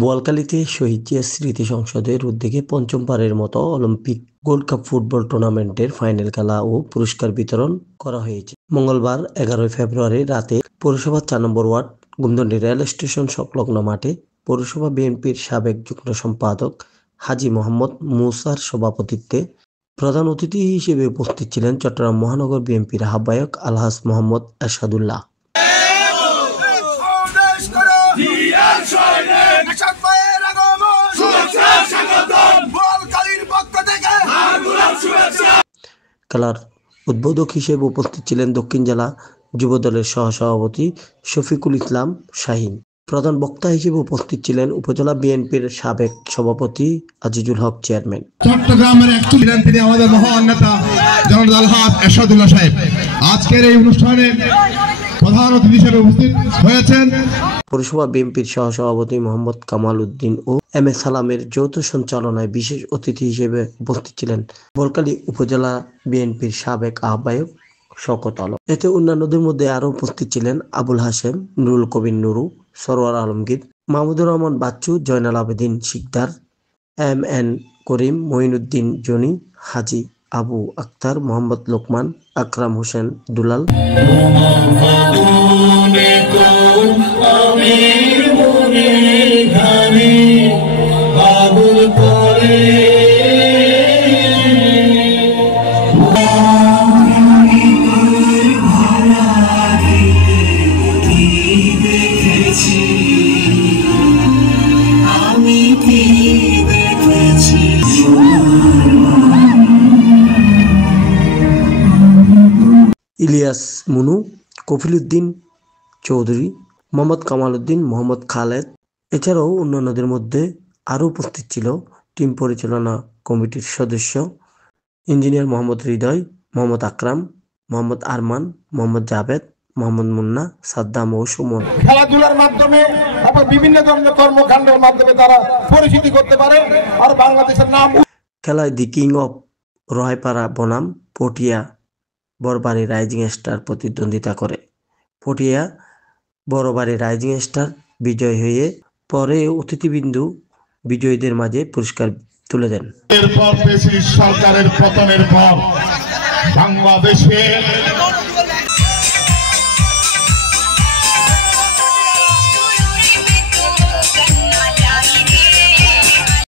বোয়ালখালীতে শহীদ জিয়া স্মৃতি সংসদের উদ্যোগে পঞ্চমবারের মতো অলিম্পিক গোল্ড কাপ ফুটবল টুর্নামেন্টের ফাইনাল খেলা ও পুরস্কার বিতরণ করা হয়েছে। মঙ্গলবার 11 ফেব্রুয়ারি রাতে পৌরসভার 4 নম্বর ওয়ার্ড গুমদন্ডি রেল স্টেশন সংলগ্ন মাঠে পৌরসভা বিএনপির সাবেক যুগ্ম সম্পাদক হাজী মোহাম্মদ মুসার সভাপতিত্বে প্রধান অতিথি হিসেবে উপস্থিত ছিলেন চট্টগ্রাম মহানগর বিএনপির আহ্বায়ক আলহাজ মোহাম্মদ এরশাদুল্লাহ। খেলার উদ্বোধক হিসেবে উপস্থিত ছিলেন দক্ষিণ জেলা যুব দলের সহসভাপতি শফিকুল ইসলাম শাহীন। প্রধান বক্তা হিসেবে উপস্থিত ছিলেন উপজেলা বিএনপির সাবেক সভাপতি আজিজুল হক চেয়ারম্যান। চট্টগ্রামের তিনি আমাদের মহান নেতা জনাব আলহাজ এরশাদুল্লাহ সাহেব আজকের এই অনুষ্ঠানে প্রধান অতিথি হিসেবে উপস্থিত হয়েছেন। পৌরসভা বিএনপির সহসভাপতি মোহাম্মদ কামাল উদ্দিন ও এম এ সালামের যৌথ সঞ্চালনায় বিশেষ অতিথি হিসেবে উপস্থিত ছিলেন বোয়ালখালী উপজেলা বিএনপির সাবেক আহ্বায়ক শওকত আলম। এতে অন্যান্যদের মধ্যে আরো উপস্থিত ছিলেন আবুল হাশেম, নুরুল কবির নুরু, সরওয়ার আলমগীর, মাহমুদুর রহমান বাচ্চু, জয়নাল আবেদিন শিকদার, এম এন করিম, মঈনুদ্দিন জনি, হাজী আবু আক্তার, মোহাম্মদ লোকমান, আকরাম হোসেন দুলাল। ইলিয়াস মুনু, কফিলউদ্দিন চৌধুরী, মোহাম্মদ কামাল উদ্দিন, মোহাম্মদ খালেদ এছাড়াও অন্যান্যদের মধ্যে আরও উপস্থিত ছিল টিম পরিচালনা কমিটির সদস্য ইঞ্জিনিয়ার মোহাম্মদ হৃদয়, মোহাম্মদ আকরাম, মোহাম্মদ আরমান, মোহাম্মদ জাভেদ, মোহাম্মদ মুন্না, সাদ্দাম ও সুমন। খেলাধুলার মাধ্যমে এবং বিভিন্ন ধরনের কর্মকাণ্ডের মাধ্যমে তারা পরিচিতি করতে পারে আর বাংলাদেশের নাম। খেলায় দি কিং অফ রহাইপাড়া বনাম পটিয়া বড়বাড়ি রাইজিং স্টার প্রতিদ্বন্দ্বিতা করে। পটিয়া বড়বাড়ি রাইজিং স্টার বিজয় হয়ে পরে অতিথিবৃন্দু বিজয়ীদের মাঝে পুরস্কার তুলে দেন। এরপর সরকারের পতনের পর বাংলাদেশে